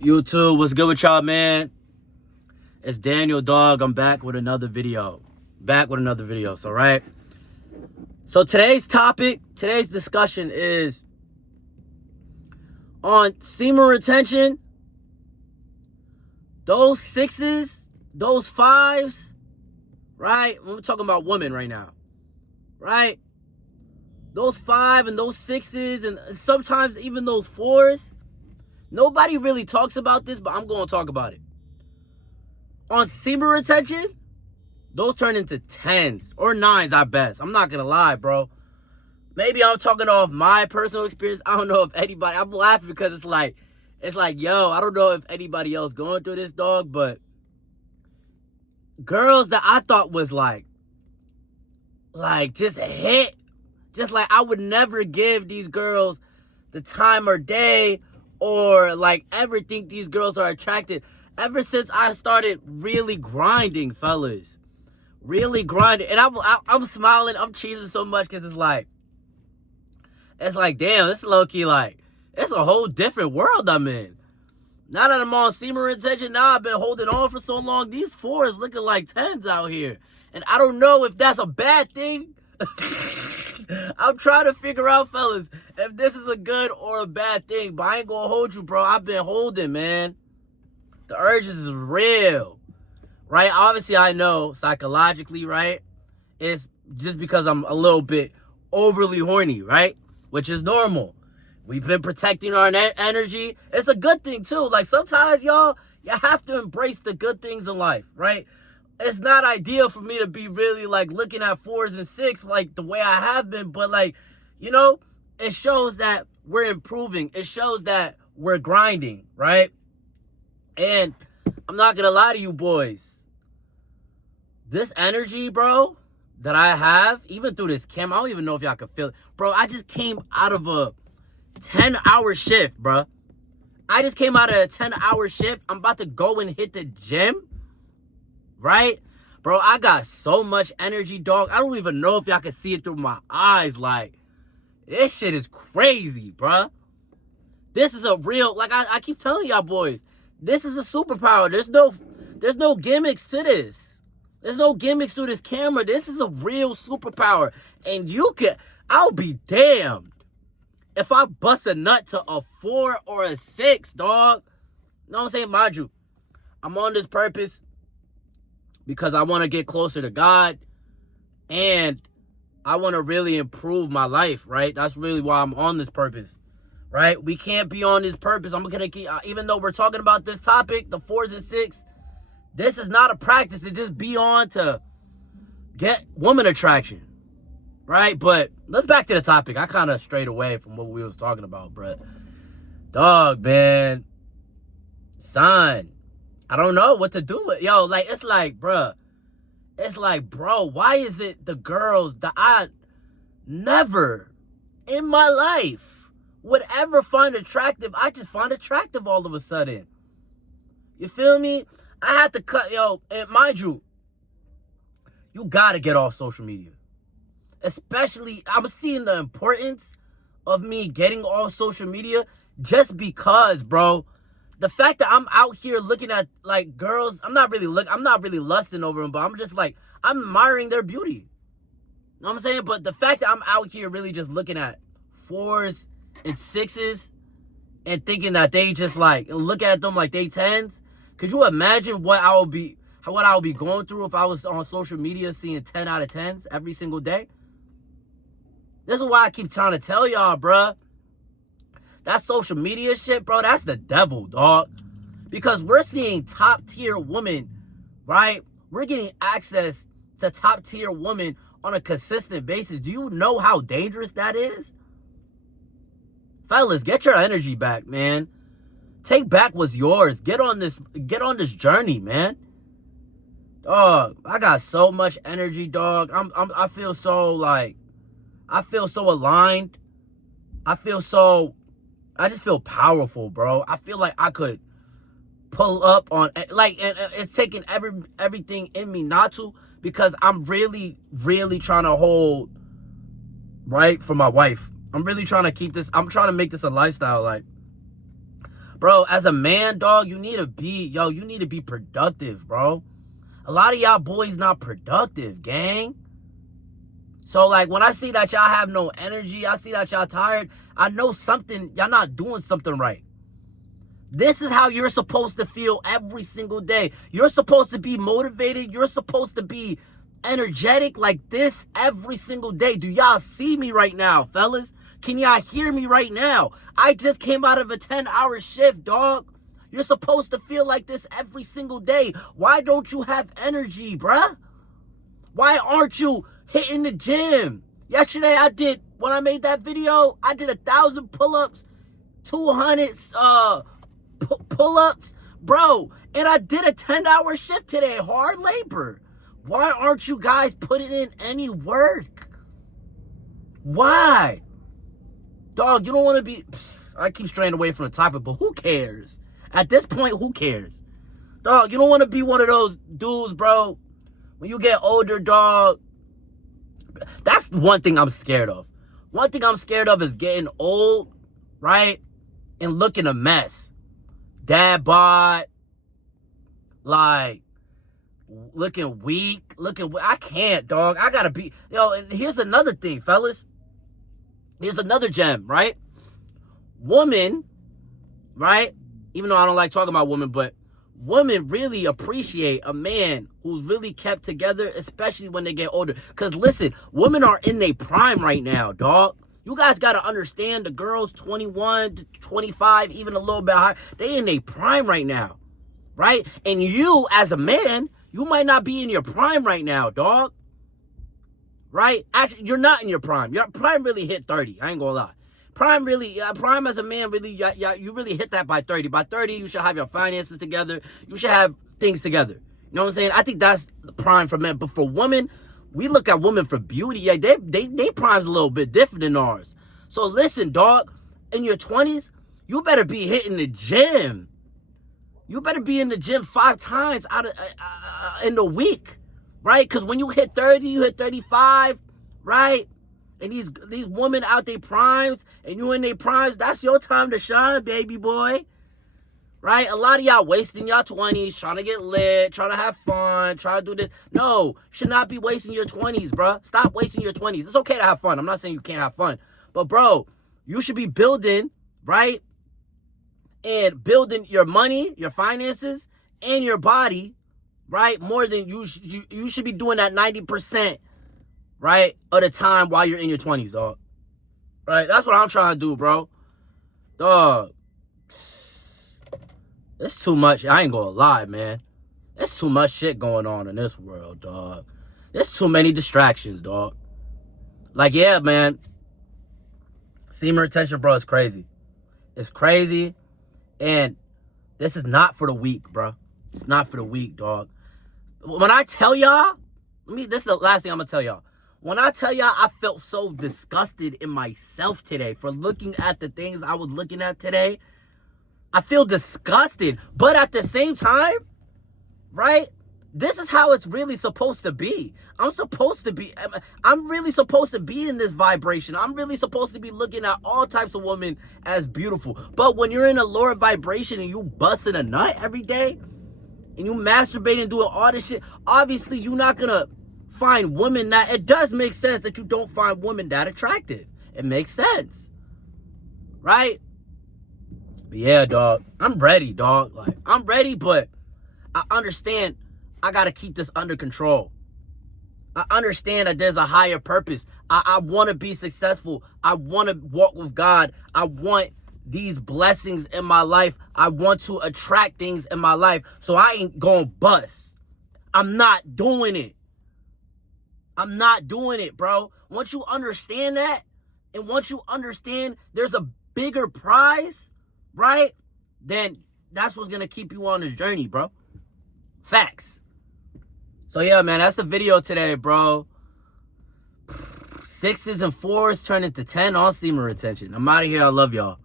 YouTube, what's good with y'all, man? It's Daniel, dog. I'm back with another video. So, right? So today's discussion is on semen retention. Those sixes, those fives, right? We're talking about women right now, right? Those five and those sixes and sometimes even those fours. Nobody really talks about this, but I'm going to talk about it. On semen retention, those turn into 10s or 9s at best. I'm not going to lie, bro. Maybe I'm talking off my personal experience. I don't know if anybody... I'm laughing because it's like, yo, I don't know if anybody else going through this, dog, but girls that I thought was like just hit. Just like I would never give these girls the time or day or like ever think these girls are attracted. Ever since I started really grinding, fellas. Really grinding. And I'm smiling. I'm cheesing so much because it's like, damn, it's low-key like, it's a whole different world I'm in. Now that I'm on semen retention, now I've been holding on for so long. These fours looking like 10s out here. And I don't know if that's a bad thing. I'm trying to figure out, fellas, if this is a good or a bad thing. But I ain't gonna hold you, bro. I've been holding, man. The urges is real, right? Obviously, I know psychologically, right? It's just because I'm a little bit overly horny, right? Which is normal. We've been protecting our energy. It's a good thing, too. Like, sometimes, y'all, you have to embrace the good things in life, right? It's not ideal for me to be really, like, looking at 4s and 6 like the way I have been. But, like, you know, it shows that we're improving. It shows that we're grinding, right? And I'm not going to lie to you boys. This energy, bro, that I have, even through this cam, I don't even know if y'all can feel it. Bro, I just came out of a 10-hour shift, bro. I just came out of a 10-hour shift. I'm about to go and hit the gym, right? Bro, I got so much energy, dog. I don't even know if y'all can see it through my eyes. Like, this shit is crazy, bro. This is a real, like I keep telling y'all boys, this is a superpower. There's no gimmicks to this. There's no gimmicks to this camera. This is a real superpower. And I'll be damned if I bust a nut to a 4 or a 6, dog. You know what I'm saying? Mind you, I'm on this purpose because I want to get closer to God and I want to really improve my life, right? That's really why I'm on this purpose, right? We can't be on this purpose. I'm going to keep, even though we're talking about this topic, the 4s and 6, this is not a practice to just be on to get woman attraction, right? But let's back to the topic. I kind of strayed away from what we was talking about, bro. Dog, man. Son, I don't know what to do with. Yo, like, it's like, bro, why is it the girls that I never in my life would ever find attractive, I just find attractive all of a sudden? You feel me? I had to cut, yo, and mind you, you gotta get off social media. Especially, I'm seeing the importance of me getting off social media just because, bro, the fact that I'm out here looking at, like, girls, I'm not really lusting over them, but I'm just, like, I'm admiring their beauty. You know what I'm saying? But the fact that I'm out here really just looking at 4s and 6s and thinking that they just, like, looking at them like they 10s, could you imagine what I would be going through if I was on social media seeing 10 out of 10s every single day? This is why I keep trying to tell y'all, bruh. That social media shit, bro, that's the devil, dog. Because we're seeing top-tier women, right? We're getting access to top-tier women on a consistent basis. Do you know how dangerous that is? Fellas, get your energy back, man. Take back what's yours. Get on this journey, man. Dog, I got so much energy, dog. I feel so aligned. I just feel powerful, bro. I feel like I could pull up on, like, and it's taking everything in me not to, because I'm really, really trying to hold right for my wife. I'm really trying to keep this, I'm trying to make this a lifestyle. Like, Bro, as a man, dog, you need to be productive, bro. A lot of y'all boys not productive, gang. So, like, when I see that y'all have no energy, I see that y'all tired, I know y'all not doing something right. This is how you're supposed to feel every single day. You're supposed to be motivated. You're supposed to be energetic like this every single day. Do y'all see me right now, fellas? Can y'all hear me right now? I just came out of a 10-hour shift, dog. You're supposed to feel like this every single day. Why don't you have energy, bruh? Why aren't you hitting the gym? Yesterday when I made that video, I did 1,000 pull-ups, 200 pull-ups, bro. And I did a 10-hour shift today, hard labor. Why aren't you guys putting in any work? Why? Dog, you don't want to be... I keep straying away from the topic, but who cares? At this point, who cares? Dog, you don't want to be one of those dudes, bro. When you get older, dog. That's one thing I'm scared of. One thing I'm scared of is getting old, right? And looking a mess. Dad bod. Like, looking weak. I can't, dog. I gotta be... and here's another thing, fellas. Here's another gem, right? Woman, right? Even though I don't like talking about women, but women really appreciate a man who's really kept together, especially when they get older. Because listen, women are in their prime right now, dog. You guys got to understand the girls 21 to 25, even a little bit higher, they in their prime right now, right? And you, as a man, you might not be in your prime right now, dog. Right? Actually, you're not in your prime. Your prime really hit 30. I ain't gonna lie. Prime as a man, really, you really hit that by 30. By 30, you should have your finances together. You should have things together. You know what I'm saying? I think that's the prime for men. But for women, we look at women for beauty. Yeah, they prime's a little bit different than ours. So listen, dog, in your 20s, you better be hitting the gym. You better be in the gym 5 times in the week. Right? Because when you hit 30, you hit 35, right? And these women out their primes, and you in their primes, that's your time to shine, baby boy. Right? A lot of y'all wasting y'all 20s, trying to get lit, trying to have fun, trying to do this. No, you should not be wasting your 20s, bro. Stop wasting your 20s. It's okay to have fun. I'm not saying you can't have fun. But, bro, you should be building, right? And building your money, your finances, and your body, right? More than you should be doing that 90%, right, of the time while you're in your 20s, dog. Right? That's what I'm trying to do, bro. Dog. It's too much. I ain't gonna lie, man. There's too much shit going on in this world, dog. There's too many distractions, dog. Like, yeah, man. Semen retention, bro, is crazy. It's crazy. And this is not for the weak, bro. It's not for the weak, dog. When I tell y'all, this is the last thing I'm going to tell y'all. When I tell y'all I felt so disgusted in myself today for looking at the things I was looking at today, I feel disgusted. But at the same time, right, this is how it's really supposed to be. I'm really supposed to be in this vibration. I'm really supposed to be looking at all types of women as beautiful. But when you're in a lower vibration and you busting a nut every day, and you masturbating, doing all this shit, obviously you're not gonna find women that... It does make sense that you don't find women that attractive. It makes sense. Right? But yeah, dog. I'm ready, dog. Like, I'm ready, but I understand I gotta keep this under control. I understand that there's a higher purpose. I want to be successful. I want to walk with God. I want these blessings in my life. I want to attract things in my life. So I ain't gonna bust. I'm not doing it. I'm not doing it, bro. Once you understand that, and once you understand there's a bigger prize, right? Then that's what's gonna keep you on this journey, bro. Facts. So yeah, man, that's the video today, bro. 6s and 4s turn into 10 on semen retention. I'm out of here. I love y'all.